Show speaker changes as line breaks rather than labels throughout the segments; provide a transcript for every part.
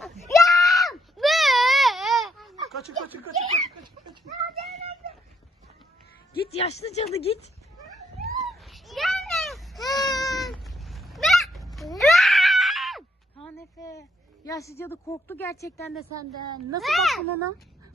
Kaçın.
Git yaşlı cadı git. Hanefe. Yaşlı cadı korktu gerçekten de senden. Nasıl baktın ona?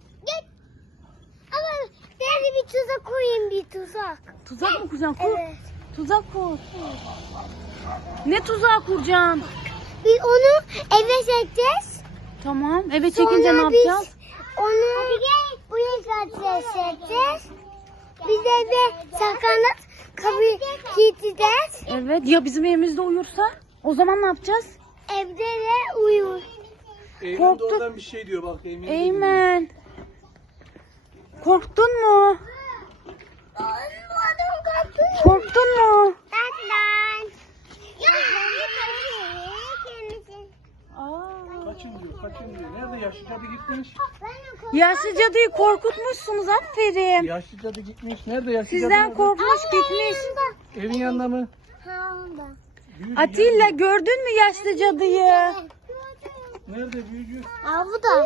Ama ben de bir tuzak koyayım, bir tuzak.
Tuzak mı kuracaksın? Kur.
Evet.
Tuzak kur. Ne tuzağı kuracaksın?
Biz onu eve çekeceğiz.
Tamam. Eve çekince ne
Sonra
yapacağız?
biz onu buraya çekeceğiz. Biz eve saklanıp kapıyı kiliteceğiz.
Evet. Ya bizim evimizde uyursa? O zaman ne yapacağız?
Evde de uyur.
Eymen de
Korktu.
oradan bir şey diyor bak.
Eymen. Korktun mu? Korktun mu? Aa.
Kaçın diyor. Nerede yaşlı cadı gitmiş?
Yaşlı cadıyı korkutmuşsunuz. Aferin.
Yaşlı cadı gitmiş. Nerede yaşlı cadı?
Sizden
nerede?
korkmuş gitmiş.
Evin yanında mı? Büyücü
Atilla
gelmiyor.
gördün mü yaşlı cadıyı?
Nerede büyücü?
Bu da.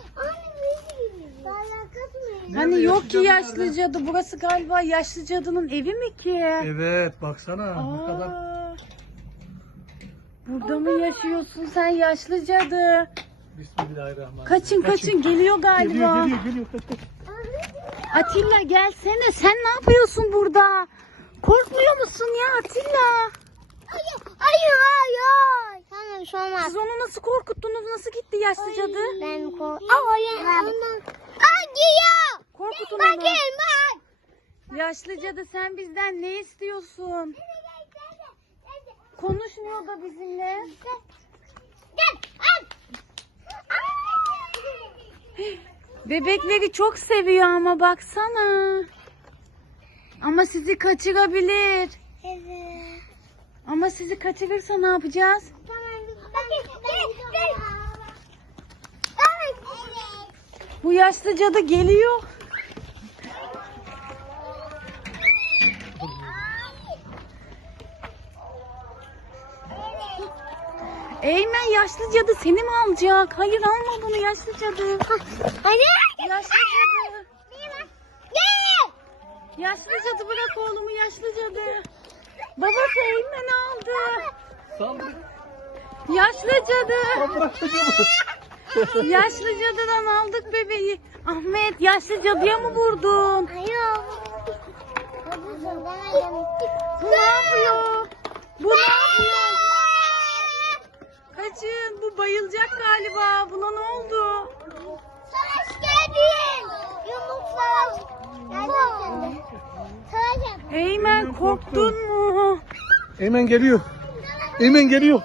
Hani
Nerede
yok ki
cadı
yaşlı
nerede?
cadı. Burası galiba yaşlı cadının evi mi ki?
Evet baksana ne kadar.
Aa. Burada mı yaşıyorsun sen yaşlı cadı?
Bismillahirrahmanirrahim.
Kaçın geliyor galiba.
Geliyor kaç.
Atilla gelsene, sen ne yapıyorsun burada? Korkmuyor musun ya Atilla?
Hayır. Tamam, şu olmaz.
Siz onu nasıl korkuttunuz? Nasıl gitti yaşlı cadı?
Ben gidiyor.
Korkutun onu.
Bakayım bak.
Yaşlı cadı sen bizden ne istiyorsun? Konuşmuyor da bizimle. Bebekleri çok seviyor ama baksana. Ama sizi kaçırabilir.
Evet.
Ama sizi kaçırırsa ne yapacağız? Bu yaşlı cadı geliyor. Eymen yaşlı cadı seni mi alacak? Hayır alma bunu yaşlı cadı. Yaşlı cadı. Yaşlı cadı bırak oğlumu yaşlı cadı. Babası Eymen'i aldı.
Saldır.
Yaşlı cadı.
Bırak çocuğumu.
Yaşlı cadıdan aldık bebeği. Ahmet yaşlı cadıya mı vurdun? Bu ne yapıyor? Bu ne yapıyor? Kaçın bu bayılacak galiba. Buna ne oldu?
Savaş geldin. Yumruklar.
Eymen korktun mu?
Eymen geliyor. Eymen geliyor.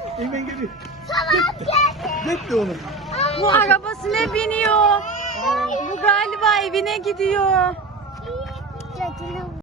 Savaş geldi.
Gitti onu.
Bu arabasına biniyor. Bu galiba evine gidiyor.